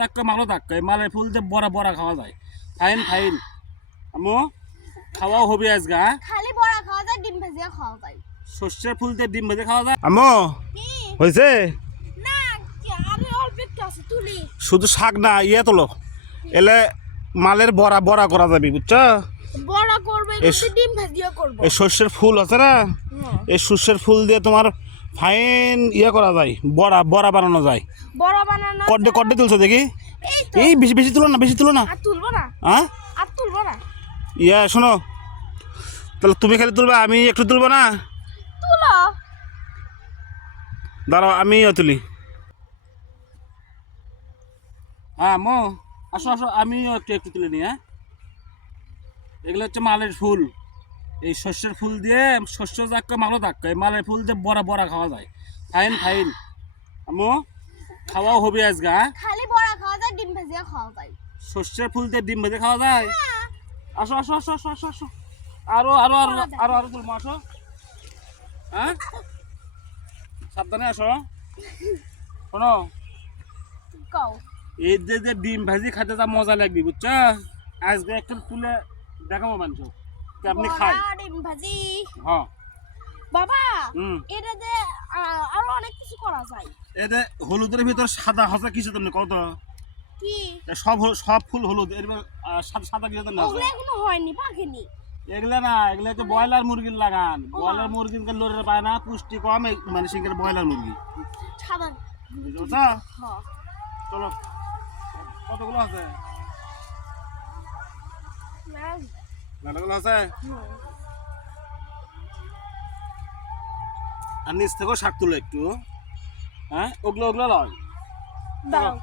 মালও থাকবে মালের ফুল যে বড়া বড়া খাওয়া যায় ফাইন ফাইন আমো খাওয়াও হবে আজগা খালি বড়া খাওয়া যায় ডিম ভেজে খাওয়া যায় সর্ষের ফুল দিয়ে ডিম ভেজে খাওয়া যায় আমো হয়েছে না আমি অল্প একটু আছে তুলি শুধু শাক না ইয়ে তোলো এলে মালের বড়া বড়া করা যাবে বুঝছো বড়া করবে ডিম ভেজিও করব এই সর্ষের ফুল আছে না এই সর্ষের ফুল দিয়ে তোমার ফাইন ইয়ে করা যায় বড়া বড়া বানানো যায় বড়া বানানো কড্ডে কড্ডে তুলছো দেখি এই বেশি বেশি তুলো না বেশি তুলো না আর তুলবো না হ্যাঁ আর তুলবো না ইয়া শোনো তাহলে তুমি খালি তুলবে আমি একটু তুলবো না তুলো দাঁড়াও আমিও তুলি হ্যাঁ মো আসো আসো আমিও একটু একটু তুলে নিই হ্যাঁ এগুলো হচ্ছে মালের ফুল এই শস্যের ফুল দিয়ে শস্য যাক মালও থাকবে এই মালের ফুল দিয়ে বড়া বড়া খাওয়া যায় ফাইন ফাইন আমো খাওয়াও হবে আজগা খালি বড়া খাওয়া যায় ডিম ভেজে খাওয়া যায় শস্যের ফুল দিয়ে ডিম ভেজে খাওয়া যায় আসো আসো আসো আসো আসো আসো আরো আরো আরো আরো আরো তুলবো আসো হ্যাঁ সাবধানে আসো শোনো কও এই যে ডিম ভাজি খেতে যা মজা লাগবে বুঝছো আজকে একটা তুলে দেখাবো মানুষ আপনি খাই ডিম ভাজি হ্যাঁ বাবা এটা দিয়ে আরো অনেক কিছু করা যায় এতে হলুদের ভিতর সাদা হাসা কিছু তুমি কত কি সব সব ফুল হলুদ এর সাদা সাদা কিছু না ওগুলো এখনো হয়নি পাকেনি এগুলা না এগুলা হচ্ছে ব্রয়লার মুরগির লাগান ব্রয়লার মুরগির লোরে পায় না পুষ্টি কম মানে সিংহের ব্রয়লার মুরগি সাদা বুঝছো হ্যাঁ চলো কতগুলো আছে কতগুলো আছে আর নিচ থেকেও শাক তুলো একটু হ্যাঁ ওগুলো ওগুলো লয় দাও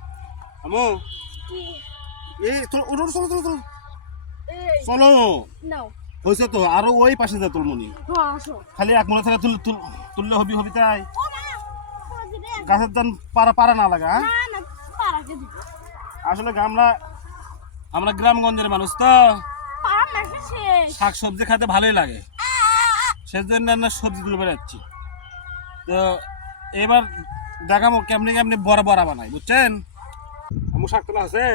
আমো কি এই চলো ওঠো চলো চলো চলো এই চলো নাও হয়েছে তো আরো ওই পাশে যা তোর মনি হ্যাঁ আসো খালি এক মনে থেকে তুললে হবি হবি তাই ও মা দিলে গাছের দান পারা পারা না লাগা না না পারাকে দিব আসলে আমরা গ্রামগঞ্জের মানুষ তো পারা না শেষ শাক সবজি খেতে ভালোই লাগে সেজন্য আমরা সবজি তুলে বেড়াচ্ছি তো এবার দেখাবো কেমনি কেমনি বড়া বড়া বানাই বুঝছেন আমার শাক তোলা আছে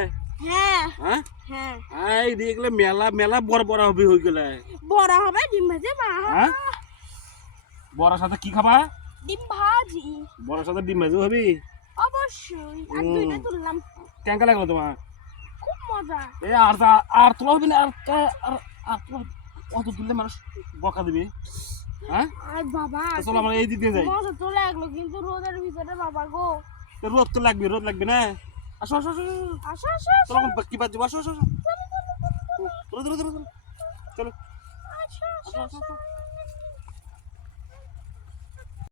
হ্যাঁ হ্যাঁ হ্যাঁ এই দিয়ে গেলে মেলা মেলা বড় বড় হবে হয়ে গেলে বড় হবে ডিম ভাজি মা হ্যাঁ বড়ার সাথে কি খাবা ডিম ভাজি বড়ার সাথে ডিম ভাজি হবি অবশ্যই আর দুইটা তুললাম কেঙ্কা লাগলো তোমার খুব মজা এই আর তোলা হবি না আর অত তুললে মানুষ বকা দিবি হ্যাঁ আই বাবা চলো আমরা এই দিকে যাই মজা তো লাগলো কিন্তু রোদের ভিতরে বাবা গো রোদ তো লাগবে রোদ লাগবে না আসো আসো আসো আসো আসো চলো কি বাদ যাবো আসো আসো আসো চলো চলো চলো চলো চলো আসো আসো